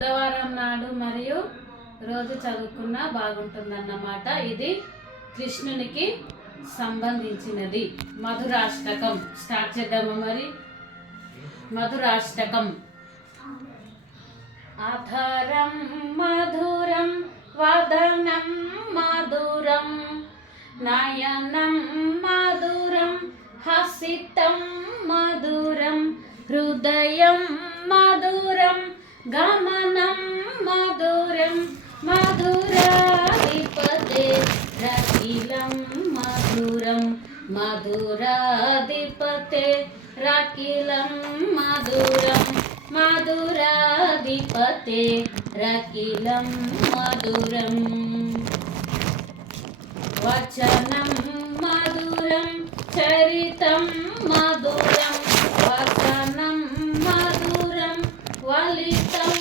బుధవారం నాడు మరియు రోజు చదువుకున్నా బాగుంటుందన్నమాట. ఇది కృష్ణునికి సంబంధించినది. మధురాష్టకం స్టార్ట్ చేద్దామా మరి? మధురాష్టకం. అధరం మధురం వదనం మధురం నయనం మధురం హసితం మధురం హృదయం మధురం గమనం మధురం మధురాధిపతే రకిలం మధురం మధురాధిపతే రకిలం మధురం మధురాధిపతే రకిలం మధురం వచనం మధురం చరితం మధురం వచనం మధురం వలితం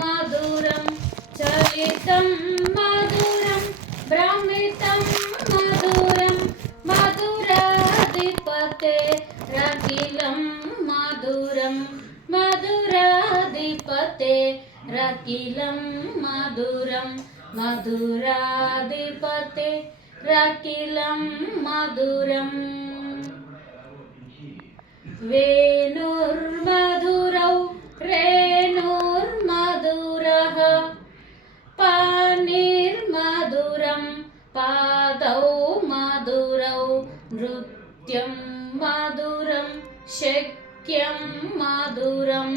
మధురం చలితం మధురం భ్రమితం మధురం మధురాధిపతే రకిలం మధురం మధురాధిపతే రకిలం మధురం మధురాధిపతే రకిలం మధురం వేణుర్మధురౌ రేణుర్మధురః పాణిర్మధురం పాదౌ మధురౌ నృత్యం మధురం శక్యం మధురం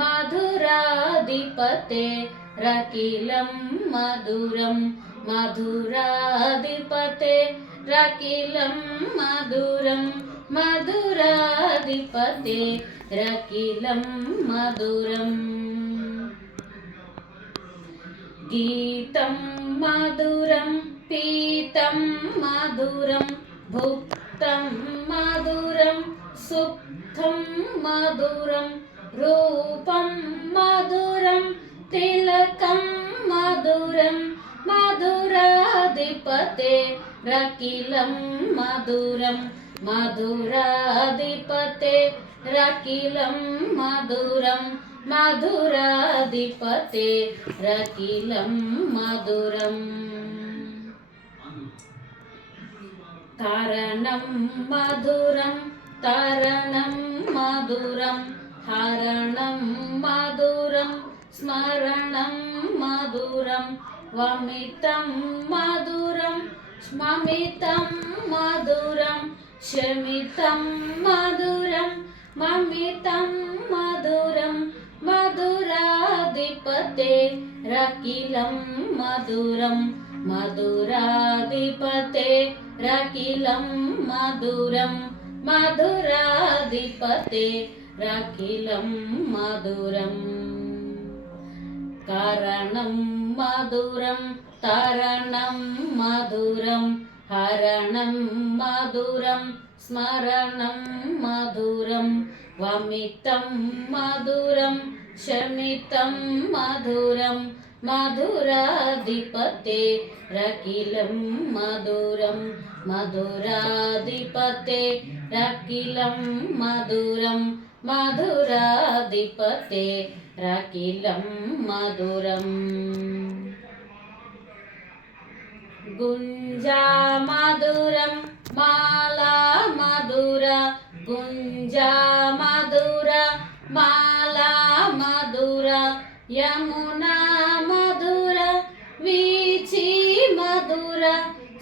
మధురాధిపతే రకిలం మధురం మధురాధిపతే రకిలం మధురం మధురాధిపతే రకిలం మధురం గీతం మధురం పీతం మధురం భుక్తం మధురం సుప్తం మధురం రూపం మధురం తిలకం మధురం మధురాధిపతే రకిలం మధురం మధురాధిపతే రకిలం మధురం మధురాధిపతే రకిలం మధురం కారణం మధురం తరణం మధురం హరణం మధురం స్మరణం మధురం వమితం మధురం స్మమితం మధురం శమితం మధురం మమితం మధురం మధురాధిపతే రకిలం మధురం మధురాధిపతే రకిలం మధురం మధురాధిపతే రకిలం మధురం కారణం మధురం తరణం మధురం హరణం మధురం స్మరణం మధురం వమితం మధురం శమితం మధురం మధురాధిపతే రకిలం మధురం మధురాధిపతే రకిలం మధురం మధురాధిపతే రకిలం మధురం గుంజా మధురం మాలా మధుర గుంజా మధుర మాలా మధుర యమునా మధుర వీచి మధుర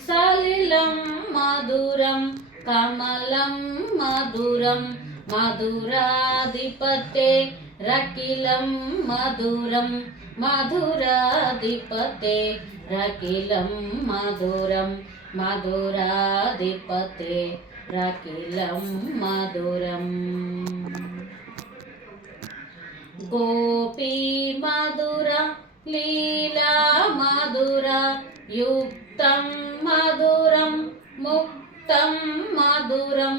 సలిలం మధురం కమలం మధురం మధురాధిపతే రకిలం మధురం మధురాధిపతే రకిలం మధురం మధురాధిపతే రకిలం మధురం గోపీ మధుర లీలా మధుర యుక్తం మధురం ముక్తం మధురం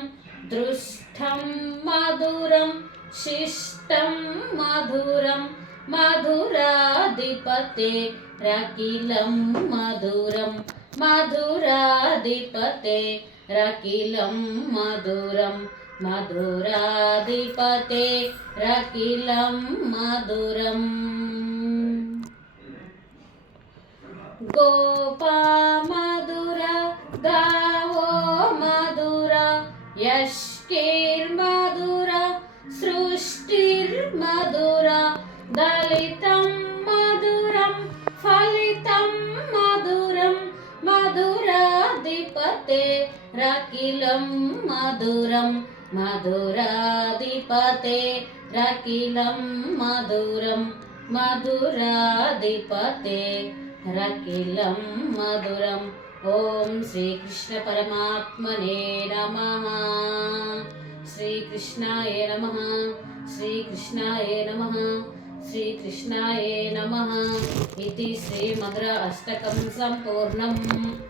దృష్టం మధురం శిష్టం మధురం మధురాధిపతే రకిలం మధురం మధురాధిపతే రకిలం మధురం మధురాధిపతే రకిలం మధురం। गोपा मधुरा गावो मधुरा यष्किर्मधुरा सृष्टिर्मधुरा दलितं मधुरं फलितं मधुरं मधुराधिपते रकिलं मधुरं मधुराधिपते रकिलं मधुरं मधुराधिपते रकिलं मधुरम्। ॐ श्रीकृष्ण परमात्मने नमः। श्रीकृष्णाय नमः। श्रीकृष्णाय नमः। श्रीकृष्णाय नमः इति श्रीमधुर अष्टकं सम्पूर्णम्।